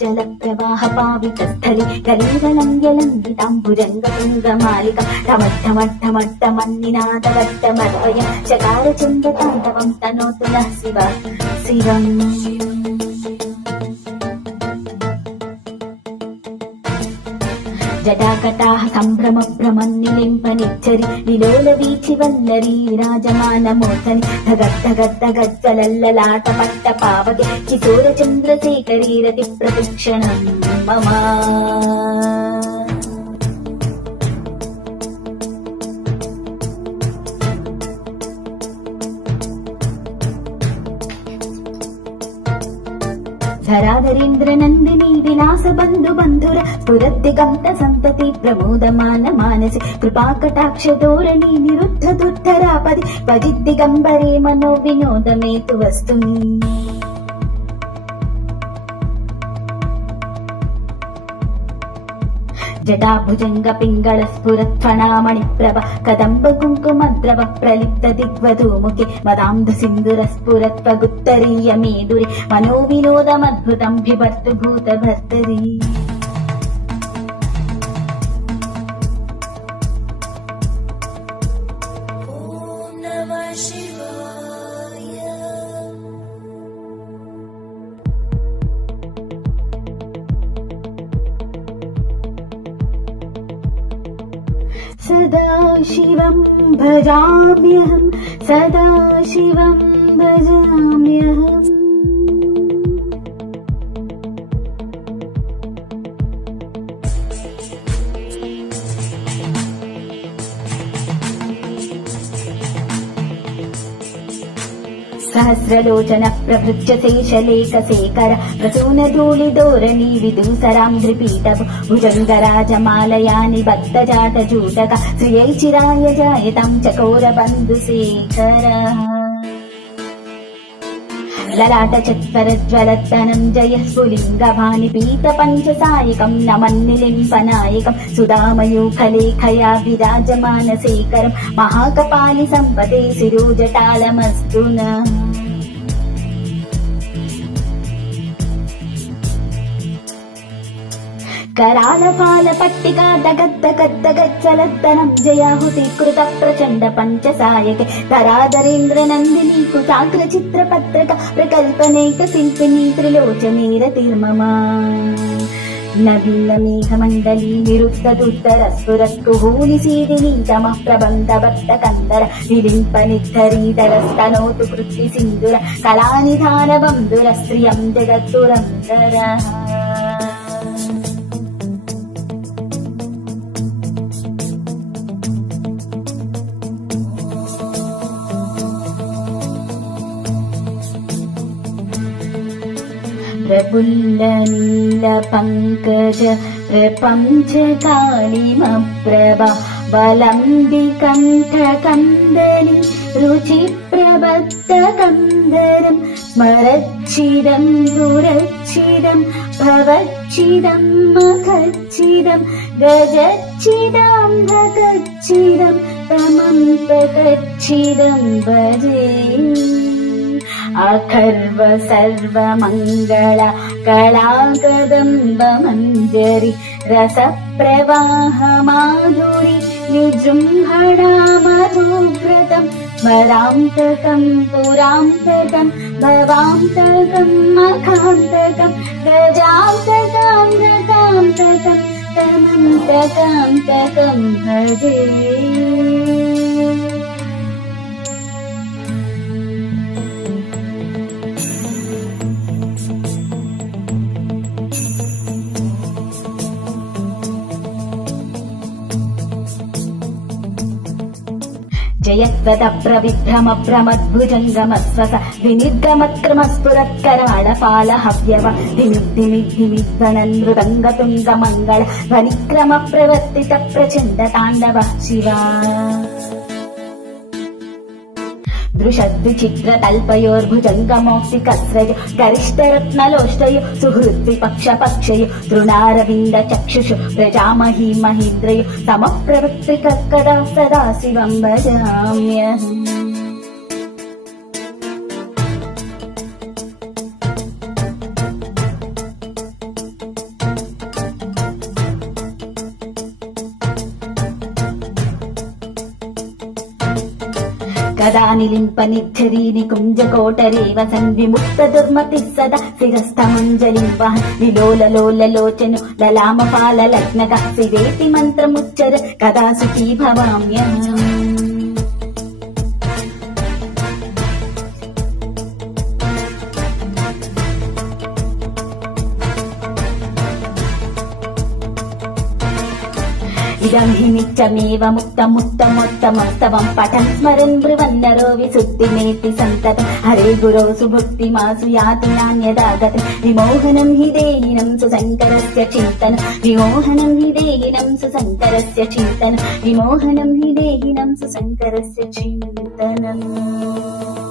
जलप्रवाहपावितस्थले गलीवलङ्घ्यलङ्घिताम्बुजङ्गतुङ्गमालिका ठमट्ठमट्ठमट्टमन्निनादवट्टमर्वय चकारचन्द्रताण्डवं तनोतु नः शिवम् जटाकटाः सम्भ्रमभ्रमन्निलिम्पनिच्छरि विलोलवीचिवल्लरी विराजमानमूर्धनि धगद्धगद्धगज्जलल्ललाटपट्टपावके किशोरचन्द्रशेखरी रतिप्रतिक्षणम् मम धराधरेन्द्रनन्दिनी विलासबन्धुबन्धुर स्फुरद्दिगन्त सन्तति प्रमोदमान मानसि कृपाकटाक्षधोरणी निरुद्धदुर्धरापदि भजिद्दिगम्बरे मनो विनोदमेतु वस्तुनि जटाभुजङ्ग पिङ्गळ स्फुरत्फणामणिप्रभ कदम्ब कुङ्कुमद्रव प्रलिप्त दिग्वधूमुखे मदान्ध सिन्दुर स्फुरत्वगुत्तरीय मेदुरि मनोविनोदमद्भुतम् बिभर्तु भूतभर्तरि सदा शिवं भजाम्यहम् सदा शिवं भजाम्यहम् सहस्रलोचन प्रभृत्य शेषलेखशेखर प्रसूनधूलिधोरणी विदूसरान्ध्रिपीठभु भुजङ्गराजमालया निबद्धजाटजूटक श्रियै चिराय जायतां चकोरबन्धुशेखर ललाटचत्वरज्वलत्तनं जय स्फुलिङ्गभानि पीतपञ्चसायकं नमन्निलिम्पनायकं सुधामयूखलेखया विराजमानशेखरं महाकपालि सम्पदे शिरोजटालमस्तु नः करालपालपट्टिका दगद्दगद्दगज्जलत्तनं जयाहुतिकृत प्रचण्ड पञ्चसायके धराधरेन्द्रनन्दिनी कुचाग्रचित्रपत्रक प्रकल्पनेक शिल्पिनी त्रिलोचने रतिर्ममा नवीनमेघमण्डली निरुद्धदुत्तरस्फुरत्कुहूनिसीदिनी तमः प्रबन्धभट्टकन्दर विलिम्पनिद्धरीधरस्तनोतु कृत्तिसिन्दुर कलानिधानबन्धुर स्त्रियं जगत्पुरन्दरः प्रफुल्लनीलपङ्कज प्रपञ्चकालिमप्रभा वलम्बिकण्ठकन्दली रुचिप्रबद्धकन्दरं स्मरच्छिदं पुरच्छिदं भवच्छिदं मखच्छिदं गजच्छिदं भगच्छिदं तमं प्रकच्छिदं भजे अखर्व सर्वमङ्गल कलाकदम्ब मञ्जरी रसप्रवाह माधुरी विजृम्भणा मधुव्रतम् स्मरान्तकं पुरान्तकं भवान्तकं मखान्तकं गजान्तकान्तकान्तकं तमन्तकान्तकं भजे जयत्वत प्रविभ्रमभ्रमद्भुजङ्गमस्वस विनिर्गमक्रमस्फुरत्कराळपालहव्यव धिमिद्धिमिद्धिमिध्वनन् मृदङ्गतुङ्गमङ्गल ध्वनिक्रम प्रवर्तित प्रचण्ड ताण्डव शिवा दृशद्विचित्रतल्पयोर्भुजङ्गमौक्तिकस्रज गरिष्ठरत्नलोष्टयो सुहृद्विपक्षपक्षयो तृणारविन्द चक्षुषु प्रजामही महीन्द्रयो समप्रवृत्तिकर्कदा सदा शिवम् भजाम्यहम् कदा निलिम्पनिच्छरीनि कुञ्जकोटरेव सन्विमुक्त दुर्मतिः सदा शिरस्थमञ्जलिं वहन् विलोललोललोचनो ललामपाललग्नकः शिवेति मन्त्रमुच्चर कदा सुखी भवाम्यहम् इदं हि नित्यमेव मुक्तमुत्तमोत्तमोत्तमं पठन् स्मरन् ब्रुवन्नरो विशुद्धिमेति सन्ततं हरे गुरो सुभुक्तिमासु याति नान्यदागतं विमोहनं हि देहिनं सुशङ्करस्य चिन्तनं विमोहनं हि देहिनं सुशङ्करस्य चिन्तनं विमोहनं हि देहिनं सुशङ्करस्य चिन्तनम्